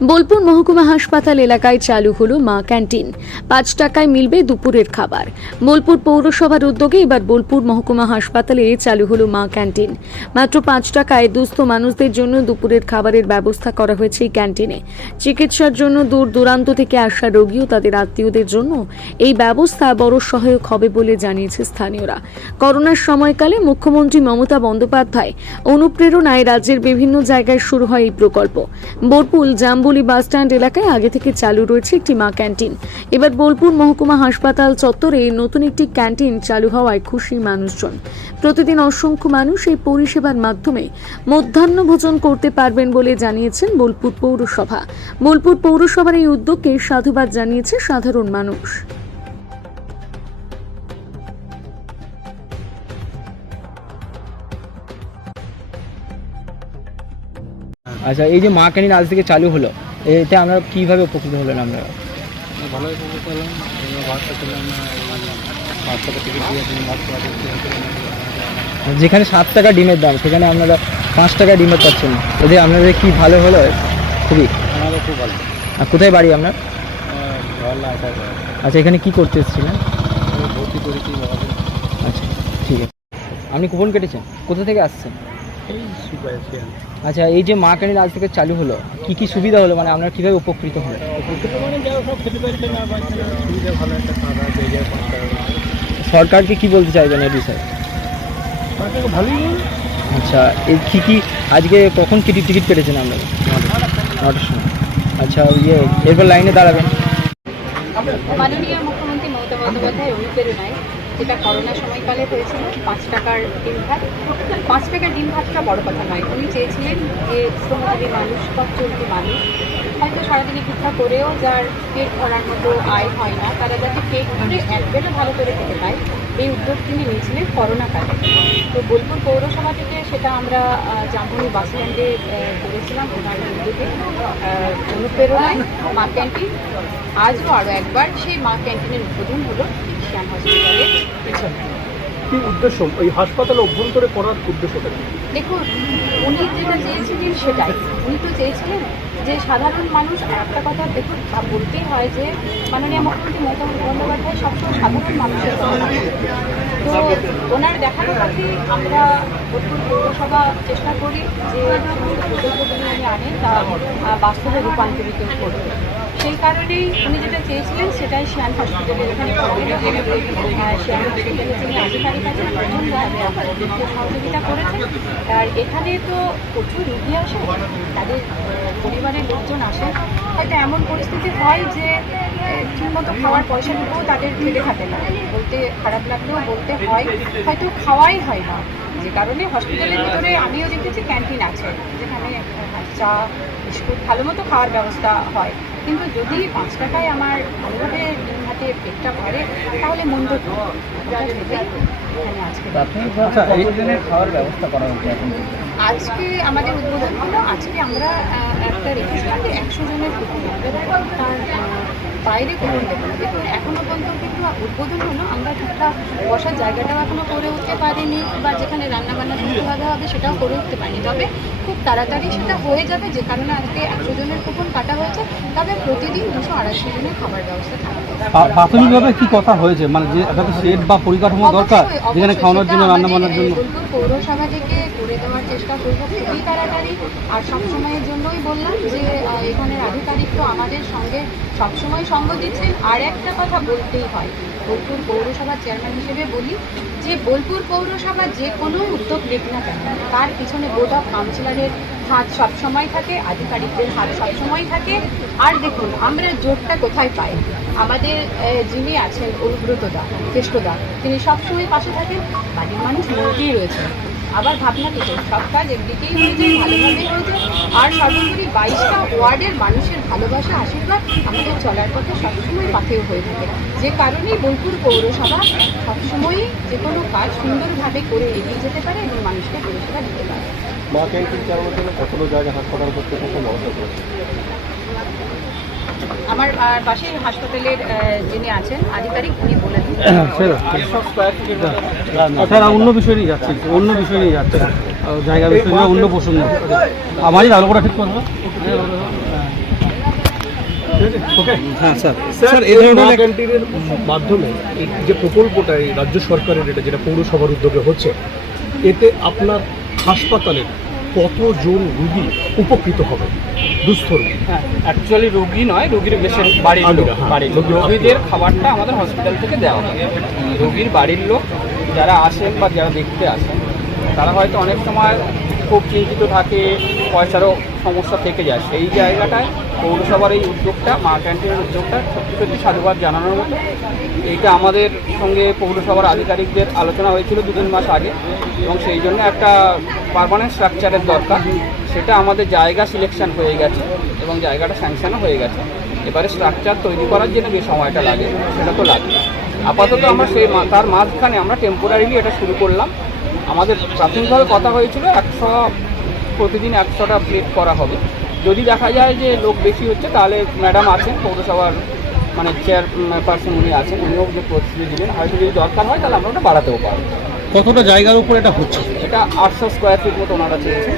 বোলপুর মহকুমা হাসপাতাল এলাকায় চালু হলো মা ক্যান্টিন। 5 টাকায় মিলবে দুপুরের খাবার। বোলপুর পৌরসভার উদ্যোগে এবার বোলপুর মহকুমা হাসপাতালে চালু হলো মা ক্যান্টিন। মাত্র 5 টাকায় দুস্থ মানুষদের জন্য দুপুরের খাবারের ব্যবস্থা করা হয়েছে এই ক্যান্টিনে। চিকিৎসার জন্য দূর দূরান্ত থেকে আসা রোগী ও তাদের আত্মীয়দের জন্য এই ব্যবস্থা বড় সহায়ক হবে বলে জানিয়েছে স্থানীয়রা। করোনার সময়কালে মুখ্যমন্ত্রী মমতা বন্দ্যোপাধ্যায় অনুপ্রেরণায় রাজ্যের বিভিন্ন জায়গায় শুরু হয় এই প্রকল্প। বোলপুর জাম্বুলি বাসস্ট্যান্ড এলাকায় আগে থেকে চালু রয়েছে একটি মা ক্যান্টিন। এবার বোলপুর মহকুমা হাসপাতাল চত্বরে নতুন একটি ক্যান্টিন চালু হওয়ায় খুশি মানুষজন। প্রতিদিন অসংখ্য মানুষ এই পরিষেবার মাধ্যমে মধ্যাহ্ন ভোজন করতে পারবেন বলে জানিয়েছেন বোলপুর পৌরসভা। বোলপুর পৌরসভার এই উদ্যোগকে সাধুবাদ জানিয়েছে সাধারণ মানুষ। আচ্ছা, এই যে মা ক্যান্টিন আজ থেকে চালু হলো, এতে আমরা কিভাবে উপকৃত হলেন? আমরা ভালোই উপকৃত হলাম। ভাতটা ছিলাম না, 5 টাকা টিকিট দিয়ে ভাত যেখানে 7 টাকা ডিমের দাম, সেখানে আপনারা 5 টাকা ডিমের পাচ্ছেন। এতে আপনাদের কি ভালো হলো? খুবই আমাদের খুব ভালো। আর কোথায় বাড়ি আপনার? ভালো আছে। আচ্ছা, এখানে কি করতে এসেছিলেন? ভর্তি করেছি বাবা। আচ্ছা, ঠিক আছে। আপনি কুপন কেটেছেন? কোথা থেকে আসছেন? এই সুপাইছি। আচ্ছা, এই যে মা ক্যান্টিন আজ থেকে চালু হলো, কি কি সুবিধা হলো, মানে আপনারা কীভাবে উপকৃত হলেন? উপকৃত মানে যারা সব খেতে পারছে না, পাচ্ছে না, সুবিধা ভালো একটা খাওয়া পেয়ে যায় 5 টাকা। সরকারকে কি বলতে চাইবেন এই বিষয়ে? সরকারকে ভালোই। আচ্ছা, এই কি আজকে কখন টিকিট কেটেছেন আপনারা? 9টার সময়। আচ্ছা, এরপর লাইনে দাঁড়াবেন। মাননীয় মুখ্যমন্ত্রী মমতা বন্দ্যোপাধ্যায় অনুপ্রেরণায় যেটা করোনার সময়কালে হয়েছিল 5 টাকার ডিম ভাত। 5 টাকার ডিম ভাতটা বড় কথা নয়, উনি চেয়েছিলেন যে শ্রমজীবী মানুষ, পথচলতি মানুষ, হয়তো সারাদিনে ভিক্ষা করেও যার পেট ভরার মতো আয় হয় না, তারা যাতে পেট ভরে একবেলা ভালো করে খেতে পায়, এই উদ্যোগ তিনি নিয়েছিলেন করোনাকালে। তো বোলপুর পৌরসভা থেকে সেটা আমরা জাম্বুলি বাস স্ট্যান্ডে করেছিলাম ওনার উদ্যোগে অনুপ্রেরণায় মা ক্যান্টিন। আজও আরও একবার সেই মা ক্যান্টিনের উদ্বোধন হলো শিয়ান হসপিটালের পিছনে। কি উদ্দেশ্য ওই হাসপাতালে অভ্যন্তরে করার উদ্দেশ্যটা? দেখুন, উনি যেটা চেয়েছিলেন সেটাই। উনি তো চেয়েছিলেন যে সাধারণ মানুষ, একটা কথা দেখুন বলতেই হয় যে মাননীয় মুখ্যমন্ত্রী মমতা বন্দ্যোপাধ্যায় সবসময় সাধারণ মানুষের কথা। তো ওনার দেখানো পথে আমরা বোলপুর পৌরসভা চেষ্টা করি যে সমস্ত প্রকল্পগুলি উনি আনেন তা বাস্তবে রূপান্তরিত করতে। সেই কারণেই উনি যেটা চেয়েছিলেন সেটাই শিয়ান হসপিটালের এখানে শিয়ান হসপিটালের যিনি আধিকারিক আছেন প্রচণ্ডভাবে আমাদেরকে সহযোগিতা করেছেন। আর এখানে তো প্রচুর রুগী আসে, তাদের পরিবারের লোকজন আসে, হয়তো এমন পরিস্থিতি হয় যে ঠিকমতো খাওয়ার পয়সা দিতেও তাদের খেতে থাকে না, বলতে খারাপ লাগলেও বলতে হয়, হয়তো খাওয়াই হয় না। যে কারণে হসপিটালের ভিতরে আমিও দেখেছি ক্যান্টিন আছে, যেখানে চা বিস্কুট ভালো মতো খাওয়ার ব্যবস্থা হয়। কিন্তু যদি 5 টাকায় আমার ভালোভাবে ডিম ভাতে পেটটা ভরে তাহলে মন্দ খাওয়ার ব্যবস্থা করা হচ্ছে এখন। আজকে আমাদের উদ্বোধন হলো। আজকে আমরা একটা রেখেছিলাম যে 100 জনের কুপন, তার বাইরে কুপন দেবো না। দেখুন, এখনও পর্যন্ত কিন্তু উদ্বোধন হলো, আমরা ঠিকঠাক বসার জায়গাটাও এখনও করে উঠতে পারিনি, বা যেখানে রান্নাবান্না সুন্দরভাবে হবে সেটাও করে উঠতে পারিনি। তবে খুব তাড়াতাড়ি সেটা হয়ে যাবে, যে কারণে আজকে 100 জনের কুপন কাটা হয়েছে। তবে প্রতিদিন 200-250 জনের খাবার ব্যবস্থা থাকবে। প্রাথমিকভাবে কি কথা হয়েছে, মানে যে একটা সেট বা পরিকাঠামো দরকার যেখানে খাওয়ানোর জন্য, রান্না বান্নার জন্য? বোলপুর পৌরসভা থেকে করে দেওয়ার চেষ্টা করবো খুবই তাড়াতাড়ি। আর সবসময়ের জন্যই বললাম যে এখানের আধিকারিক তো আমাদের সঙ্গে সবসময় সঙ্গ দিচ্ছেন। আর একটা কথা বলতেই হয়, বোলপুর পৌরসভার চেয়ারম্যান হিসেবে বলি যে বোলপুর পৌরসভা যে কোনো উদ্যোগ নেক না কেন, তার পিছনে বোর্ড অফ কাউন্সিলরের হাত সবসময় থাকে, আধিকারিকদের হাত সবসময় থাকে। আর দেখুন, আমরা জোরটা কোথায় পাই? আমাদের যিনি আছেন অনুব্রতদা, কেষ্টদা, তিনি সবসময় পাশে থাকেন। বাড়ির মানুষ মন্ত্রী রয়েছে, আবার ভাবনা থেকে সব কাজ এমনিতেই হয়ে যায়, ভালোভাবেই হয়ে যায়। আর সর্বোপরি 22টা ওয়ার্ডের মানুষের ভালোবাসা, আশীর্বাদ আমাদের চলার পথে সবসময় পাথেয় হয়ে থাকে। যে কারণেই বোলপুর পৌরসভা সবসময়ই যে কোনো কাজ সুন্দরভাবে করে এগিয়ে যেতে পারে এবং মানুষকে পরিষেবা দিতে পারে। মা ক্যান্টিন চালানোর জন্য কতগুলো জায়গায় হাসপাতাল কর্তৃপক্ষ ব্যবস্থা করেছে। আমার পাশের হাসপাতালের যিনি আছেন আধিকারিক, উনি বলে দিন। অন্য বিষয় নিয়ে যাচ্ছে, জায়গা বিষয় নিয়ে অন্য প্রসঙ্গ। আমারই ভালো করে ঠিক করবো। হ্যাঁ স্যার স্যার এই মা ক্যান্টিনের মাধ্যমে এই যে প্রকল্পটা এই রাজ্য সরকারের এটা যেটা পৌরসভার উদ্যোগে হচ্ছে, এতে আপনার হাসপাতালের কতজন রুগী উপকৃত হবে? দুস্থ রুগী। হ্যাঁ, অ্যাকচুয়ালি রোগী নয়, রোগীর বেশি বাড়ির লোক, বাড়ির লোক। রোগীদের খাবারটা আমাদের হসপিটাল থেকে দেওয়া হয়। রোগীর বাড়ির লোক যারা আসেন বা যারা দেখতে আসেন, তারা হয়তো অনেক সময় খুব চিন্তিত থাকে, পয়সারও সমস্যা থেকে যায়। সেই জায়গাটায় পৌরসভার এই উদ্যোগটা, মা ক্যান্টিনের উদ্যোগটা সত্যি সত্যি সাধুবাদ জানানোর মতো। এইটা আমাদের সঙ্গে পৌরসভার আধিকারিকদের আলোচনা হয়েছিল 2-3 মাস আগে, এবং সেই জন্য একটা পার্মানেন্ট স্ট্রাকচারের দরকার। সেটা আমাদের জায়গা সিলেকশন হয়ে গেছে এবং জায়গাটা স্যাংশনও হয়ে গেছে। এবারে স্ট্রাকচার তৈরি করার জন্য যে সময়টা লাগে সেটা তো লাগবে। আপাতত আমরা সেই তার মাঝখানে আমরা টেম্পোরারিলি এটা শুরু করলাম। আমাদের প্রাথমিকভাবে কথা হয়েছিল 100 প্রতিদিন 100টা প্লেট করা হবে। যদি দেখা যায় যে লোক বেশি হচ্ছে, তাহলে ম্যাডাম আছেন পৌরসভার মানে চেয়ারপারসন, উনি আছেন, উনিও যে প্রতিশ্রুতি দিলেন, হয়তো যদি দরকার হয় তাহলে আমরা ওটা বাড়াতেও পারবো। কতটা জায়গার উপর এটা হচ্ছে? এটা 800 স্কোয়ার ফিট মতো ওনারা চেয়েছেন।